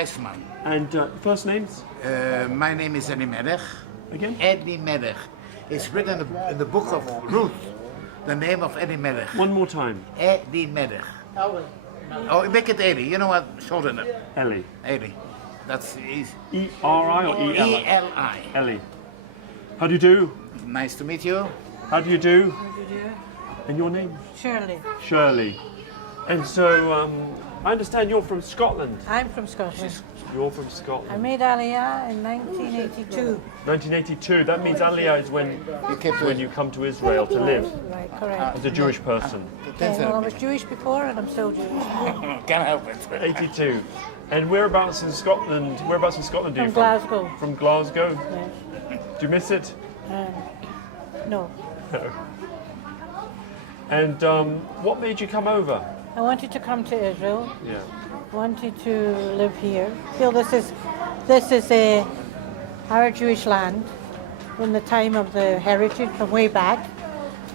Zysman. And first names? My name is Eddie Melech. Again? Eddie Melech. It's written in the book of Ruth, the name of Eddie Melech. One more time. Eddie Melech. Oh, make it Eddie. You know what? Shorten it. Ellie. Eddie. That's easy. E-R-I or E-L-I? E-L-I. Ellie. How do you do? Nice to meet you. How do you do? And your name? Shirley. Shirley. And so, I understand you're from Scotland. I'm from Scotland. You're from I Scotland. made Aliyah in 1982. 1982. That means Aliyah is when you come to Israel to live Right, correct. as a Jewish person. Well, I was Jewish before and I'm still Jewish. Can't help it. 82. And whereabouts in Scotland? Whereabouts in Scotland are you From Glasgow. From Glasgow. Yes. Do you miss it? No. No. And what made you come over? I wanted to come to Israel. Yeah. Wanted to live here. Feel this is our Jewish land from the time of the heritage from way back.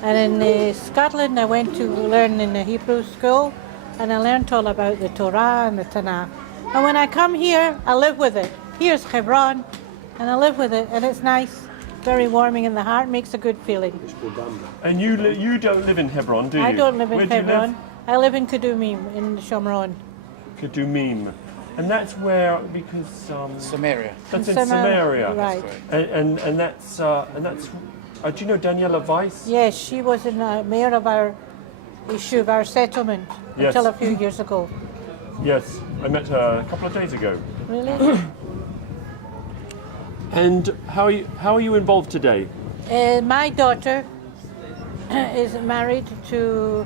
And in Scotland, I went to learn in the Hebrew school, and I learned all about the Torah and the Tanakh. And when I come here, I live with it. Here's Hebron, and I live with it, and it's nice, very warming in the heart, makes a good feeling. And you don't live in Hebron, do you? I don't live in Where do you Hebron. live? I live in Kedumim in Shomron. Kedumim. And that's where, because Samaria. that's in Samaria, Samaria. right. And that's do you know Daniela Weiss? Yes, she was in mayor of our Yishuv, our settlement, Yes. until a few years ago. Yes, I met her a couple of days ago. Really? And how are you involved today? My daughter is married to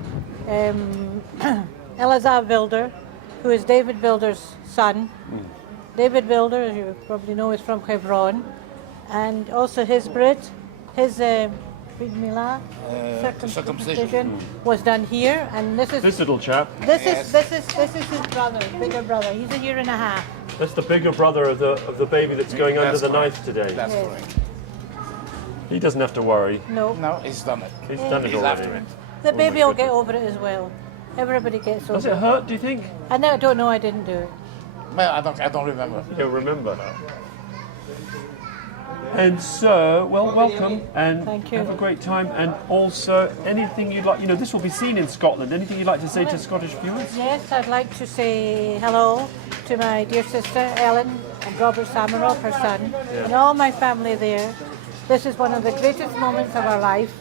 Elazar Wilder, who is David Wilder's son. David Wilder, as you probably know, is from Hebron, and also his Brit, his Brit Milah, circumcision was done here, and this This little chap. is his brother, bigger brother. He's a year and a half. That's the bigger brother of the baby that's going under That's the correct. knife today. That's Yes. correct. He doesn't have to worry. No, No, he's done it. He's done it He's already. after it. the baby will get over it as well. Everybody gets Does over it hurt? Do you think? I don't know. I didn't do it. Well, I don't remember. You'll remember. And so, well, welcome and Thank you. have a great time. And also, anything you'd like, this will be seen in Scotland. Anything you'd like to say to Scottish viewers? Yes, I'd like to say hello to my dear sister Ellen and Robert Samarov, her son, and all my family there. This is one of the greatest moments of our life,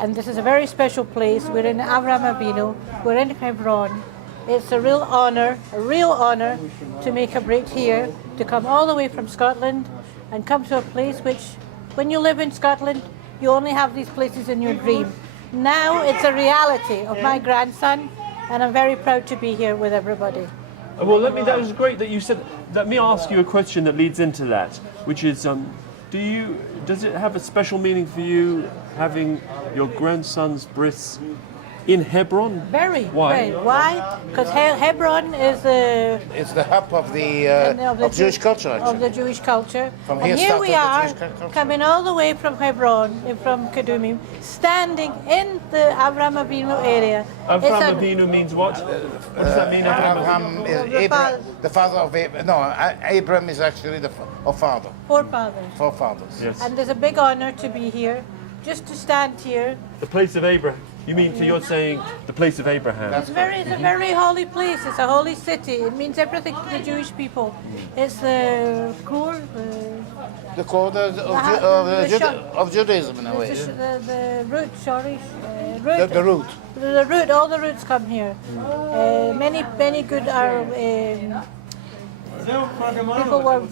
and this is a very special place. We're in Avraham Avinu, we're in Hebron. It's a real honor to make a break here, to come all the way from Scotland and come to a place which, when you live in Scotland, you only have these places in your dream. Now it's a reality of my grandson, and I'm very proud to be here with everybody. Well, that was great that you said. Let me ask you a question that leads into that, which is, does it have a special meaning for you having your grandson's bris in Hebron? Very. Why? Very. Why? Because Hebron is It's the hub of the of Jewish culture. Of Actually. the Jewish culture. From And here here we started are, the Jewish culture. coming all the way from Hebron, from Kedumim, standing in the Avraham Avinu area. It's Avraham a- Avinu means what? What does that mean? Abraham is The father. the father of Abraham. No, Abraham is actually the father. Forefathers. Forefathers. Yes. And there's a big honor to be here, just to stand here. The place of Abraham. You mean, so you're saying the place of Abraham? That's It's a very holy place. It's a holy city. It means everything to the Jewish people. It's the core, the core of Judaism in a way. the root, sorry. Root. The root. The root, all the roots come here. Many good are people were.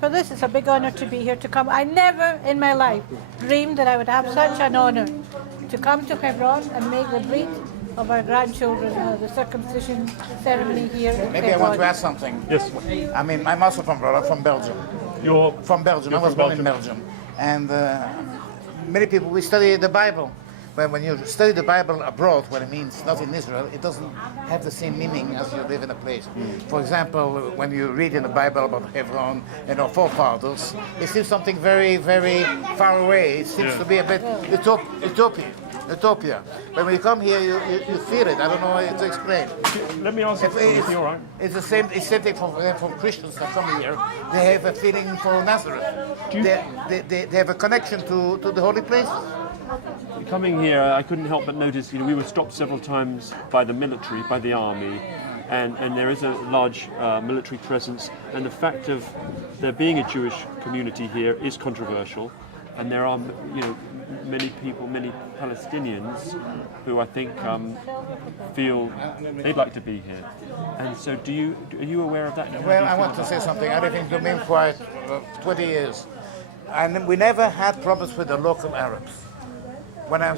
For this, it's a big honor to be here to come. I never in my life dreamed that I would have such an honor to come to Hebron and make the brit of our grandchildren, the circumcision ceremony here in Maybe I Hebron. want to ask something. Yes. I mean, I'm also from Belgium. You're From Belgium. You're I was from born in Belgium. And many people, we study the Bible. When you study the Bible abroad, what it means, not in Israel, it doesn't have the same meaning as you live in a place. For example, when you read in the Bible about Hebron and our forefathers, it seems something very, very far away. It seems to be a bit utopia. utopia. But when you come here, you feel it. I don't know how to explain. Let me ask you something, all right? It's the same thing from Christians that come here. They have a feeling for Nazareth. They have a connection to the holy places. Coming here, I couldn't help but notice, we were stopped several times by the military, by the army, and there is a large military presence, and the fact of there being a Jewish community here is controversial, and there are, many people, many Palestinians who I think feel they'd like to be here. And so are you aware of that? Well, I want to say something. I live in Dublin for 20 years, and we never had problems with the local Arabs. When in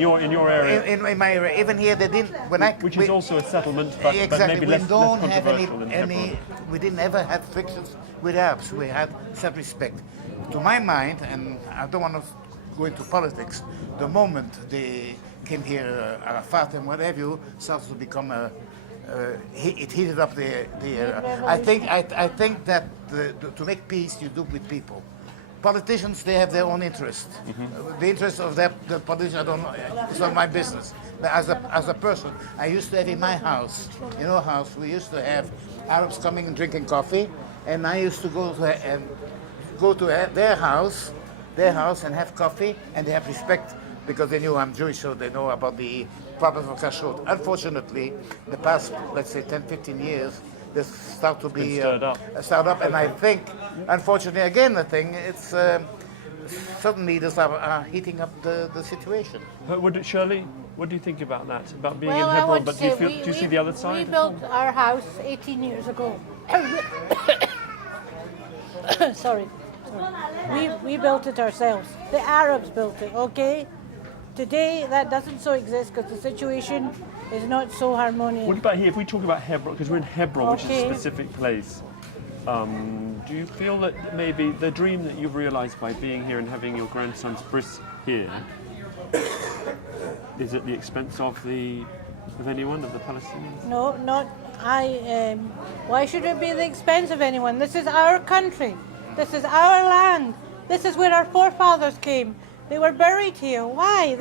your area, in my area, even here they didn't. Which is also a settlement, but exactly. maybe We less don't have controversial. we didn't ever have frictions with Arabs. We had self-respect. To my mind, and I don't want to go into politics, the moment they came here, Arafat and what have you, started to become it heated up the area. I think that to make peace, you do it with people. Politicians, they have their own interest. The interest of the politician, I don't know. It's not my business. But as a person, I used to have in my house, in our house, we used to have Arabs coming and drinking coffee, and I used to go to their house and have coffee, and they have respect because they knew I'm Jewish, so they know about the problems of kashrut. Unfortunately, the past, let's say, 10, 15 years, this start to be stirred up, and I think, unfortunately, again, the thing, it's certain leaders are heating up the situation. Shirley, what do you think about that? About being Well, in I Hebron, want but to do say you see the other side? We built our house 18 years ago. Sorry. We built it ourselves. The Arabs built it, okay? Today, that doesn't so exist because the situation is not so harmonious. What about here? If we talk about Hebron, because we're in Hebron, which is Okay. a specific place, do you feel that maybe the dream that you've realised by being here and having your grandson's bris here is at the expense of anyone, of the Palestinians? No, not I. Why should it be at the expense of anyone? This is our country. This is our land. This is where our forefathers came. They were buried here. Why?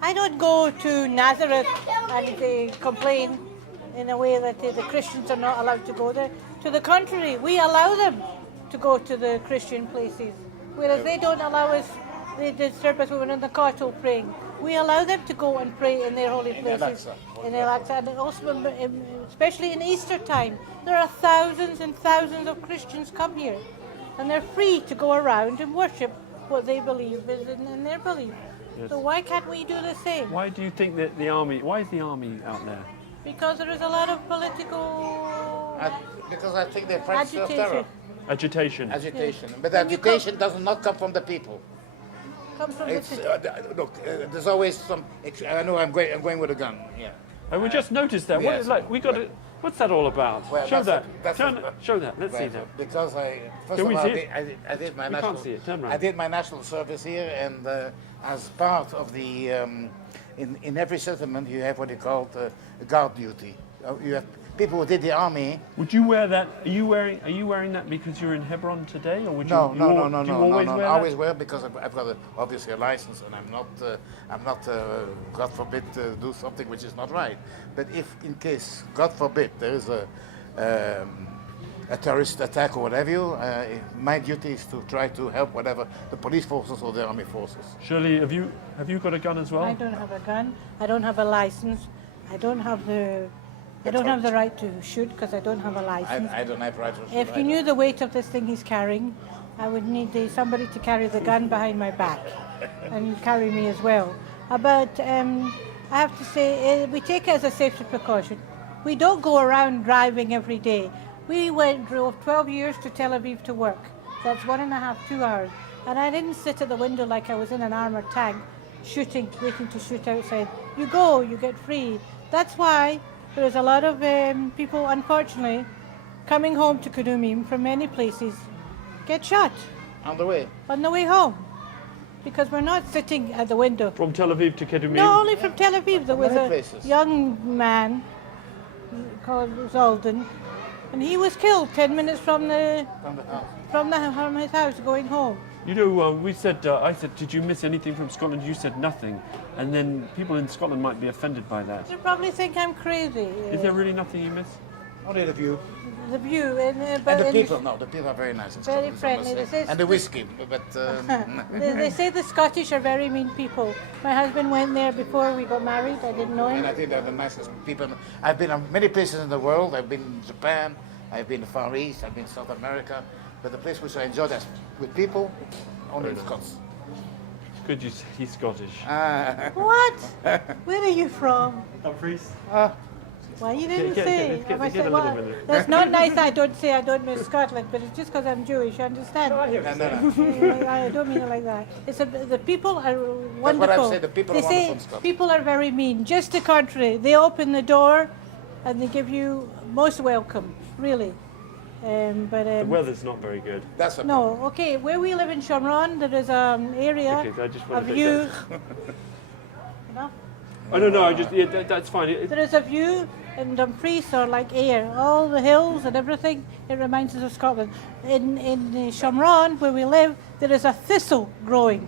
I don't go to Nazareth and they complain in a way that the Christians are not allowed to go there. To the contrary, we allow them to go to the Christian places. Whereas they don't allow us, they disturb us when we're in the Kotel praying. We allow them to go and pray in their holy places. In Al-Aqsa. And also, especially in Easter time, there are thousands and thousands of Christians come here. And they're free to go around and worship what they believe is in their belief. Yes. So why can't we do the same? Why do you think that why is the army out there? Because there is a lot of political Because I think they're trying to serve terror. Agitation. Agitation. But the agitation does not come from the people. Comes from There's always some. I know I'm going with a gun. Yeah. And we just noticed that. Yes. What's that all about? Well, show that. that's Show that. Let's see Right, that. because first Can of we all, see it? I did my We national. can't see it. Turn around. I did my national service here, and as part of the in every settlement you have what you call guard duty. You have people who did the army. Would you wear that? Are you wearing that because you're in Hebron today, or would you? No. Do you always wear I that? always wear it because I've got obviously a license, and I'm not God forbid do something which is not right. But if in case God forbid there is a terrorist attack or whatever, my duty is to try to help whatever the police forces or the army forces. Shirley, have you got a gun as well? I don't have a gun. I don't have a license. I don't have the right to shoot because I don't have a license. I don't have right to shoot. If you knew the weight of this thing he's carrying, I would need somebody to carry the gun behind my back and carry me as well. But I have to say, we take it as a safety precaution. We don't go around driving every day. We drove 12 years to Tel Aviv to work. That's 1.5, 2 hours. And I didn't sit at the window like I was in an armoured tank, shooting, waiting to shoot outside. You go, you get free. That's why there's a lot of people, unfortunately, coming home to Kadumim from many places, get shot On the way. on the way home. Because we're not sitting at the window. From Tel Aviv to Kedumim? No, only from Tel Aviv. There was Many a places. young man called Zoldan, and he was killed 10 minutes from From the house. from his house going home. You know, we said, I said, did you miss anything from Scotland? You said nothing. And then people in Scotland might be offended by that. They probably think I'm crazy. Is there really nothing you miss? Only the view. The view, And the people, no, the people are very nice. In Very Scotland, I friendly. must say. This is- And the whiskey, but they say the Scottish are very mean people. My husband went there before we got married. I didn't know and I him. think they're the nicest people. I've been on many places in the world. I've been in Japan. I've been in Far East. I've been in South America. But the place which I enjoy that with people, only in Scots. Good you say he's Scottish. What? Where are you from? Dumfries. Well, you didn't Get- say. get- Have I get said a little what? bit. That's not nice. I don't say I don't miss Scotland, but it's just because I'm Jewish. You understand? No. I don't mean it like that. The people are wonderful. That's what I've said, the people are they say wonderful in Scotland. people are very mean. Just the contrary. They open the door and they give you most welcome, really. The weather's not very good. That's a no, okay. Where we live in Shamron, there is an area Okay, so I just want of to view. take Enough? Oh, no, I just, yeah, that's fine. There is a view in Dumfries or like air, all the hills and everything. It reminds us of Scotland. In Shamron, where we live, there is a thistle growing,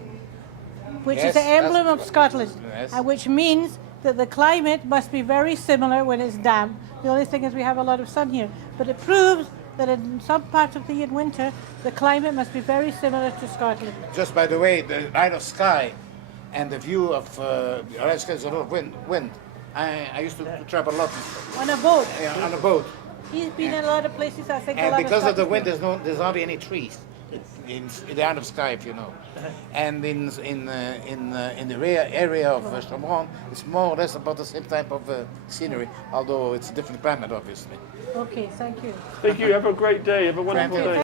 which Yes, is the emblem that's- of Scotland, yes. and which means that the climate must be very similar when it's damp. The only thing is we have a lot of sun here, but it proves that in some parts of the year in winter, the climate must be very similar to Scotland. Just by the way, the line of sky and the view of line of sky is a lot of wind. I used to travel a lot On a boat. on a boat. He's been in a lot of places, I think. a And lot because of the Scottish wind, there's hardly any trees in the line of sky, if you know. And in the area of Shamron, it's more or less about the same type of scenery, although it's a different climate, obviously. Okay, thank you. Thank you. Have a great day. Have a wonderful Thank you. day.